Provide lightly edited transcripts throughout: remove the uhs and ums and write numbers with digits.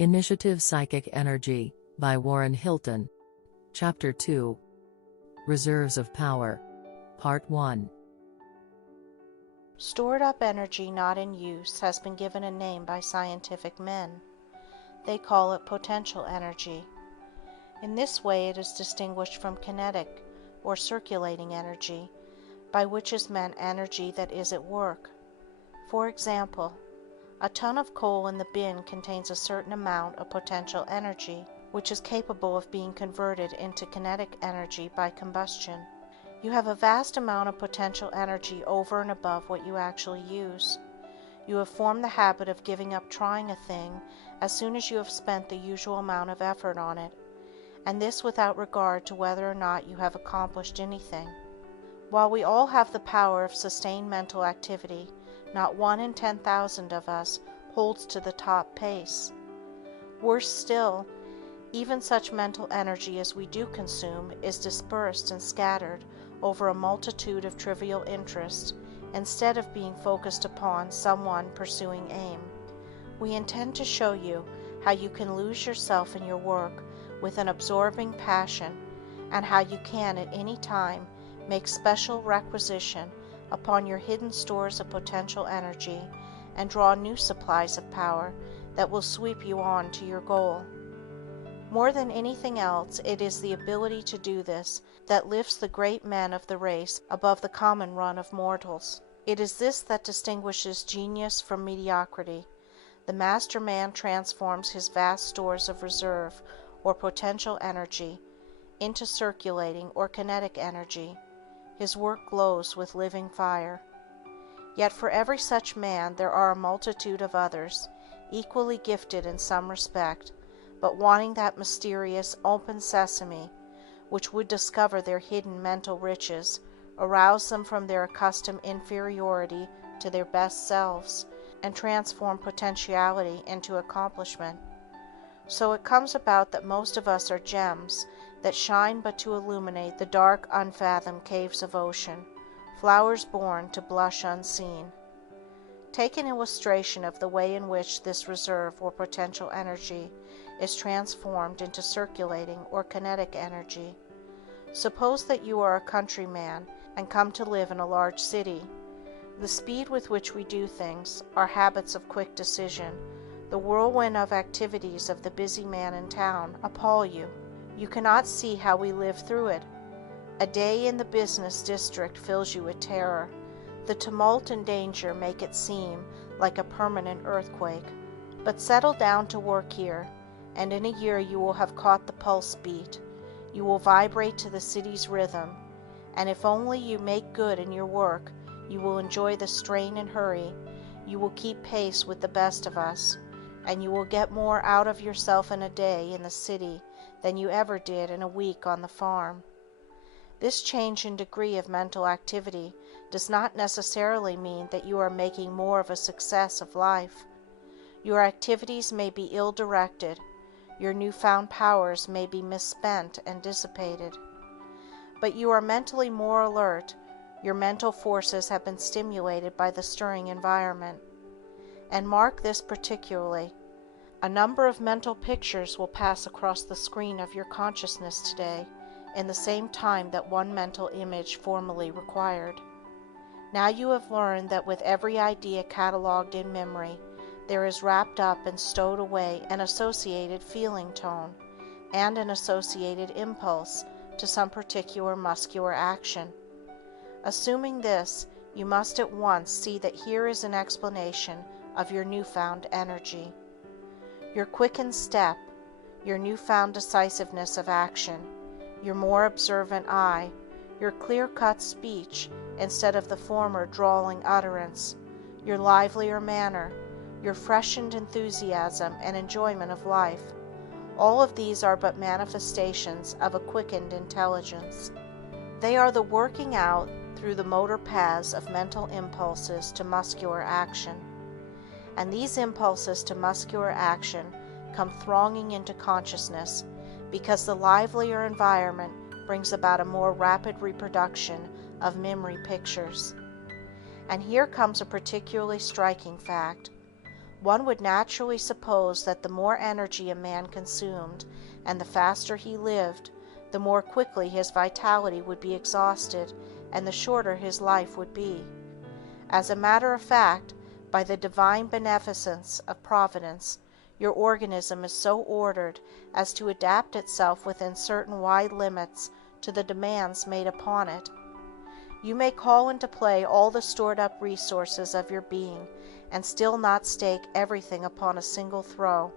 Initiative Psychic Energy, by Warren Hilton. Chapter 2. Reserves of Power. Part 1. Stored up energy not in use has been given a name by scientific men. They call it potential energy. In this way it is distinguished from kinetic or circulating energy, by which is meant energy that is at work. For example, a ton of coal in the bin contains a certain amount of potential energy, which is capable of being converted into kinetic energy by combustion. You have a vast amount of potential energy over and above what you actually use. You have formed the habit of giving up trying a thing as soon as you have spent the usual amount of effort on it, and this without regard to whether or not you have accomplished anything. While we all have the power of sustained mental activity, not 1 in 10,000 of us holds to the top pace. Worse still, even such mental energy as we do consume is dispersed and scattered over a multitude of trivial interests instead of being focused upon some one pursuing aim. We intend to show you how you can lose yourself in your work with an absorbing passion, and how you can at any time make special requisition upon your hidden stores of potential energy and draw new supplies of power that will sweep you on to your goal. More than anything else, it is the ability to do this that lifts the great men of the race above the common run of mortals. It is this that distinguishes genius from mediocrity. The master man transforms his vast stores of reserve or potential energy into circulating or kinetic energy. His work glows with living fire. Yet for every such man there are a multitude of others, equally gifted in some respect, but wanting that mysterious open sesame which would discover their hidden mental riches, arouse them from their accustomed inferiority to their best selves, and transform potentiality into accomplishment. So it comes about that most of us are gems that shine but to illuminate the dark unfathomed caves of ocean, flowers born to blush unseen. Take an illustration of the way in which this reserve or potential energy is transformed into circulating or kinetic energy. Suppose that you are a countryman and come to live in a large city. The speed with which we do things, our habits of quick decision, the whirlwind of activities of the busy man in town appall you. You cannot see how we live through it. A day in the business district fills you with terror. The tumult and danger make it seem like a permanent earthquake. But settle down to work here, and in a year you will have caught the pulse beat. You will vibrate to the city's rhythm, and if only you make good in your work, you will enjoy the strain and hurry. You will keep pace with the best of us, and you will get more out of yourself in a day in the city than you ever did in a week on the farm. This change in degree of mental activity does not necessarily mean that you are making more of a success of life. Your activities may be ill-directed, your newfound powers may be misspent and dissipated. But you are mentally more alert, your mental forces have been stimulated by the stirring environment. And mark this particularly. A number of mental pictures will pass across the screen of your consciousness today in the same time that one mental image formerly required. Now you have learned that with every idea catalogued in memory, there is wrapped up and stowed away an associated feeling tone and an associated impulse to some particular muscular action. Assuming this, you must at once see that here is an explanation of your newfound energy. Your quickened step, your newfound decisiveness of action, your more observant eye, your clear-cut speech instead of the former drawling utterance, your livelier manner, your freshened enthusiasm and enjoyment of life, all of these are but manifestations of a quickened intelligence. They are the working out through the motor paths of mental impulses to muscular action. And these impulses to muscular action come thronging into consciousness because the livelier environment brings about a more rapid reproduction of memory pictures. And here comes a particularly striking fact. One would naturally suppose that the more energy a man consumed and the faster he lived, the more quickly his vitality would be exhausted and the shorter his life would be. As a matter of fact, by the divine beneficence of Providence, your organism is so ordered as to adapt itself within certain wide limits to the demands made upon it. You may call into play all the stored up resources of your being and still not stake everything upon a single throw,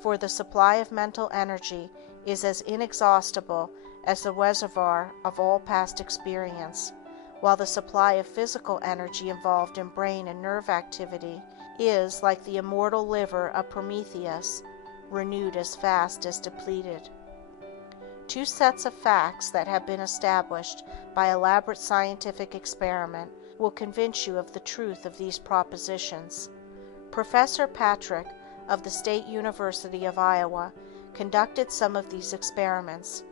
for the supply of mental energy is as inexhaustible as the reservoir of all past experience, while the supply of physical energy involved in brain and nerve activity is, like the immortal liver of Prometheus, renewed as fast as depleted. Two sets of facts that have been established by elaborate scientific experiment will convince you of the truth of these propositions. Professor Patrick of the State University of Iowa conducted some of these experiments.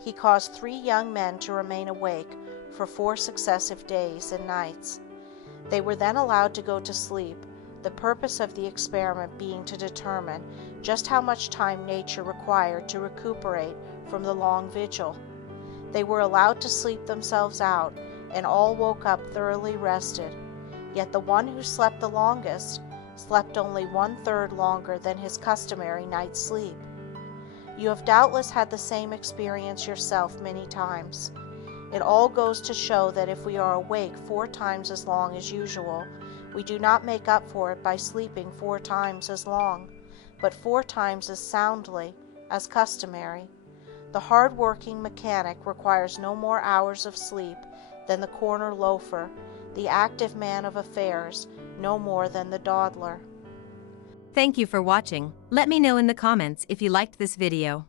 He caused 3 young men to remain awake for 4 successive days and nights. They were then allowed to go to sleep, the purpose of the experiment being to determine just how much time nature required to recuperate from the long vigil. They were allowed to sleep themselves out, and all woke up thoroughly rested, yet the one who slept the longest slept only 1/3 longer than his customary night's sleep. You have doubtless had the same experience yourself many times. It all goes to show that if we are awake 4 times as long as usual, we do not make up for it by sleeping 4 times as long, but 4 times as soundly as customary. The hard-working mechanic requires no more hours of sleep than the corner loafer, the active man of affairs no more than the dawdler. Thank you for watching. Let me know in the comments if you liked this video.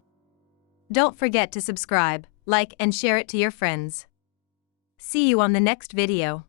Don't forget to subscribe, like, and share it to your friends. See you on the next video.